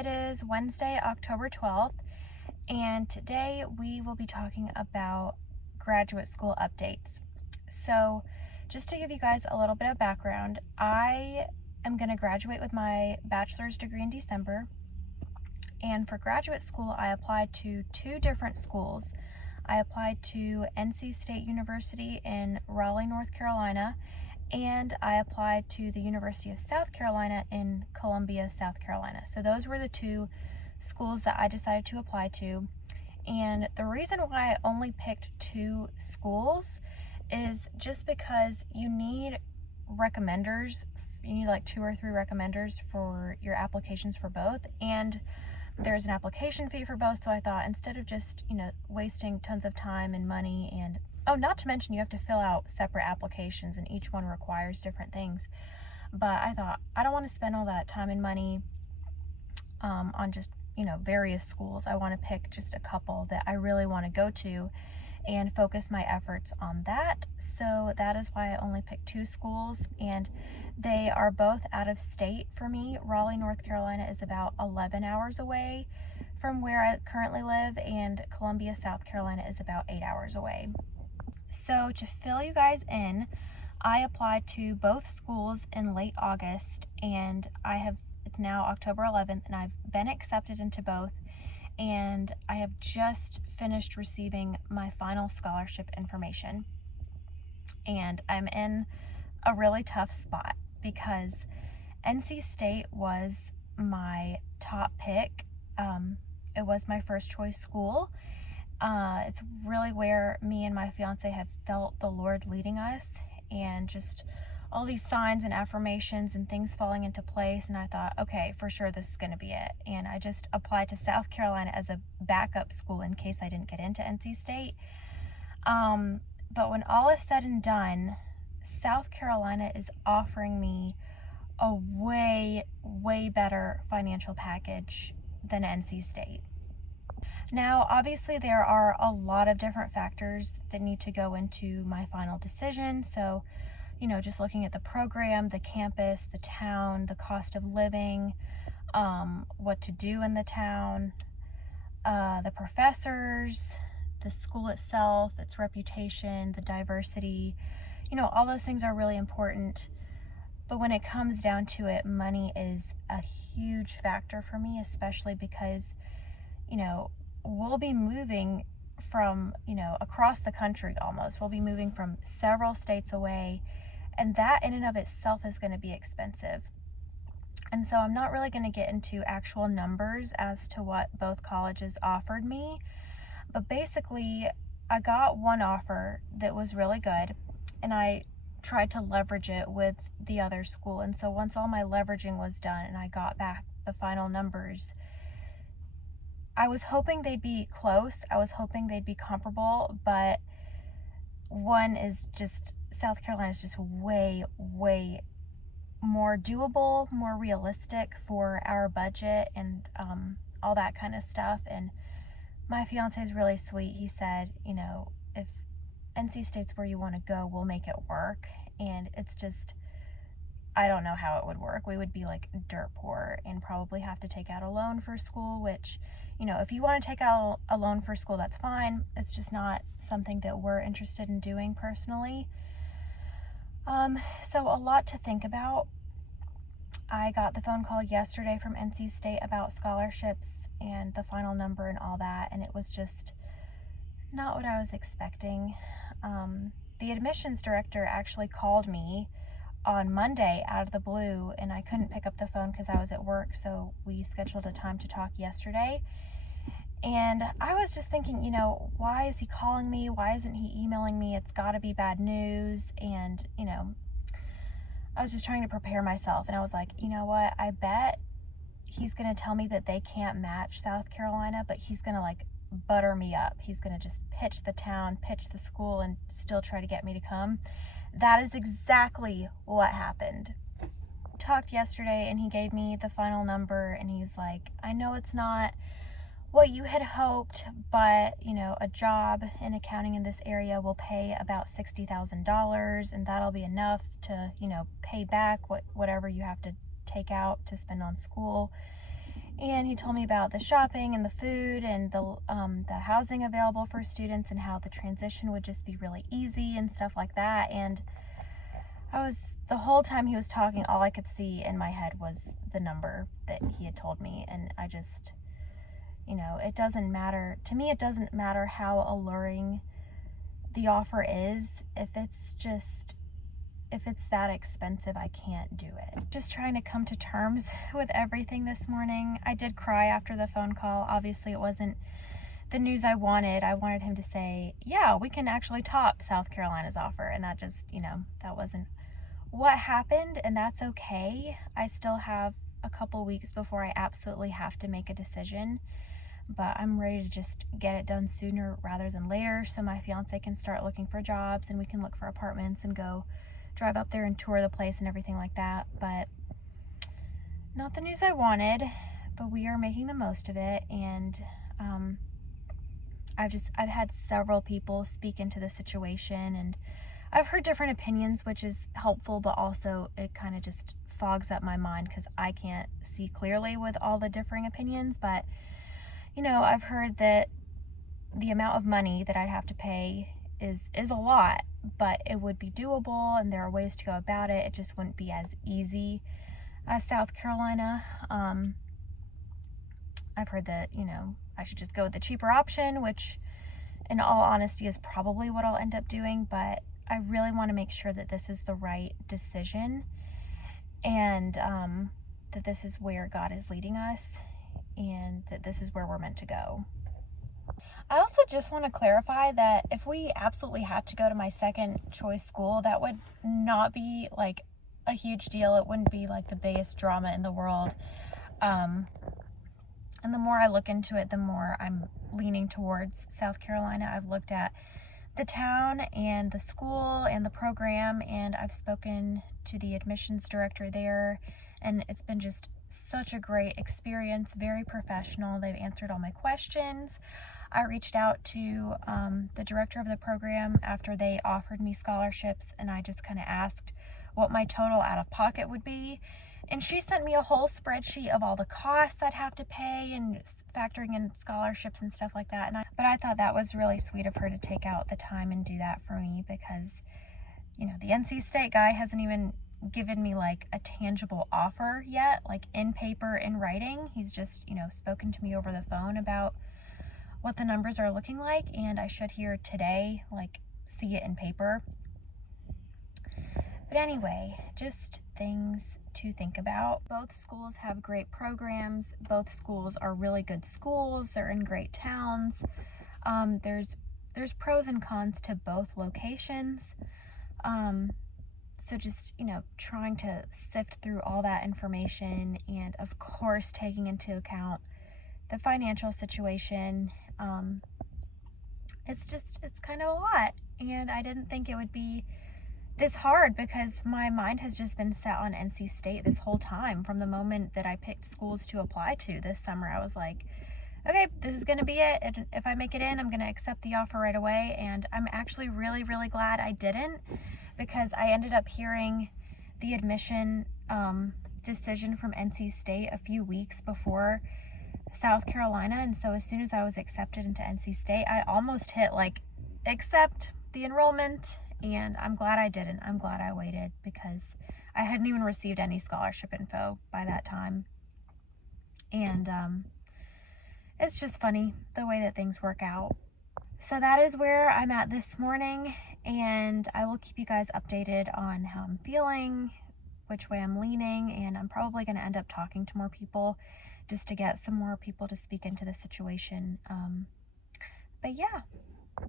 It is Wednesday, October 12th, and today we will be talking about graduate school updates. So, just to give you guys a little bit of background, I am going to graduate with my bachelor's degree in December, and for graduate school, I applied to two different schools. I applied to NC State University in Raleigh, North Carolina, and I applied to the University of South Carolina in Columbia, South Carolina. So those were the two schools that I decided to apply to. And the reason why I only picked two schools is just because you need recommenders. You need like 2 or 3 recommenders for your applications for both. And there's an application fee for both. So I thought instead of just, wasting tons of time and money and not to mention you have to fill out separate applications and each one requires different things. But I thought I don't want to spend all that time and money on just, various schools. I want to pick just a couple that I really want to go to and focus my efforts on that. So that is why I only picked 2 schools, and they are both out of state for me. Raleigh, North Carolina is about 11 hours away from where I currently live, and Columbia, South Carolina is about 8 hours away. So to fill you guys in, I applied to both schools in late August, and it's now October 11th, and I've been accepted into both, and I have just finished receiving my final scholarship information. And I'm in a really tough spot because NC State was my top pick. It was my first choice school. It's really where me and my fiance have felt the Lord leading us, and just all these signs and affirmations and things falling into place. And I thought, okay, for sure this is going to be it. And I just applied to South Carolina as a backup school in case I didn't get into NC State. But when all is said and done, South Carolina is offering me a way, way better financial package than NC State. Now, obviously, there are a lot of different factors that need to go into my final decision. So, just looking at the program, the campus, the town, the cost of living, what to do in the town, the professors, the school itself, its reputation, the diversity, all those things are really important. But when it comes down to it, money is a huge factor for me, especially because, we'll be moving from, across the country almost. We'll be moving from several states away, and that in and of itself is going to be expensive. And so I'm not really going to get into actual numbers as to what both colleges offered me, but basically I got one offer that was really good, and I tried to leverage it with the other school. And so once all my leveraging was done and I got back the final numbers, I was hoping they'd be close. I was hoping they'd be comparable, but South Carolina is just way, way more doable, more realistic for our budget and all that kind of stuff. And my fiance is really sweet. He said, if NC State's where you want to go, we'll make it work. And it's just, I don't know how it would work. We would be like dirt poor and probably have to take out a loan for school, which, if you want to take out a loan for school, that's fine. It's just not something that we're interested in doing personally. So a lot to think about. I got the phone call yesterday from NC State about scholarships and the final number and all that, and it was just not what I was expecting. The admissions director actually called me on Monday out of the blue, and I couldn't pick up the phone because I was at work, so we scheduled a time to talk yesterday. And I was just thinking, why is he calling me? Why isn't he emailing me? It's got to be bad news. And, I was just trying to prepare myself, and I was like, you know what? I bet he's going to tell me that they can't match South Carolina, but he's going to butter me up. He's going to just pitch the town, pitch the school, and still try to get me to come. That is exactly what happened. Talked yesterday, and he gave me the final number, and he's like, I know it's not what you had hoped, but a job in accounting in this area will pay about $60,000, and that'll be enough to pay back whatever you have to take out to spend on school. And he told me about the shopping and the food and the housing available for students and how the transition would just be really easy and stuff like that. And the whole time he was talking, all I could see in my head was the number that he had told me. And I just, it doesn't matter. To me, it doesn't matter how alluring the offer is. If it's that expensive, I can't do it. Just trying to come to terms with everything this morning. I did cry after the phone call. Obviously, it wasn't the news I wanted. I wanted him to say, yeah, we can actually top South Carolina's offer. And that just, that wasn't what happened, and that's okay. I still have a couple weeks before I absolutely have to make a decision. But I'm ready to just get it done sooner rather than later so my fiance can start looking for jobs and we can look for apartments and go drive up there and tour the place and everything like that. But not the news I wanted, but we are making the most of it. And I've had several people speak into the situation, and I've heard different opinions, which is helpful, but also it kind of just fogs up my mind because I can't see clearly with all the differing opinions. But I've heard that the amount of money that I'd have to pay is a lot, but it would be doable and there are ways to go about it. It just wouldn't be as easy as South Carolina. I've heard that, I should just go with the cheaper option, which in all honesty is probably what I'll end up doing, but I really want to make sure that this is the right decision and that this is where God is leading us and that this is where we're meant to go. I also just want to clarify that if we absolutely had to go to my second choice school, that would not be like a huge deal. It wouldn't be like the biggest drama in the world. And the more I look into it, the more I'm leaning towards South Carolina. I've looked at the town and the school and the program, and I've spoken to the admissions director there, and it's been just such a great experience, very professional. They've answered all my questions. I reached out to the director of the program after they offered me scholarships, and I just kind of asked what my total out of pocket would be. And she sent me a whole spreadsheet of all the costs I'd have to pay and factoring in scholarships and stuff like that. But I thought that was really sweet of her to take out the time and do that for me because, the NC State guy hasn't even given me like a tangible offer yet, like in paper, in writing. He's just, spoken to me over the phone about what the numbers are looking like, and I should hear today, like see it in paper. But anyway, just things to think about. Both schools have great programs. Both schools are really good schools. They're in great towns. There's pros and cons to both locations. So just, trying to sift through all that information and, of course, taking into account the financial situation. It's kind of a lot. And I didn't think it would be this hard because my mind has just been set on NC State this whole time. From the moment that I picked schools to apply to this summer, I was like, okay, this is going to be it. And if I make it in, I'm going to accept the offer right away. And I'm actually really, really glad I didn't, because I ended up hearing the admission decision from NC State a few weeks before South Carolina. And so as soon as I was accepted into NC State, I almost hit like accept the enrollment. And I'm glad I didn't. I'm glad I waited because I hadn't even received any scholarship info by that time. And it's just funny the way that things work out. So that is where I'm at this morning, and I will keep you guys updated on how I'm feeling, which way I'm leaning, and I'm probably going to end up talking to more people just to get some more people to speak into the situation. But yeah.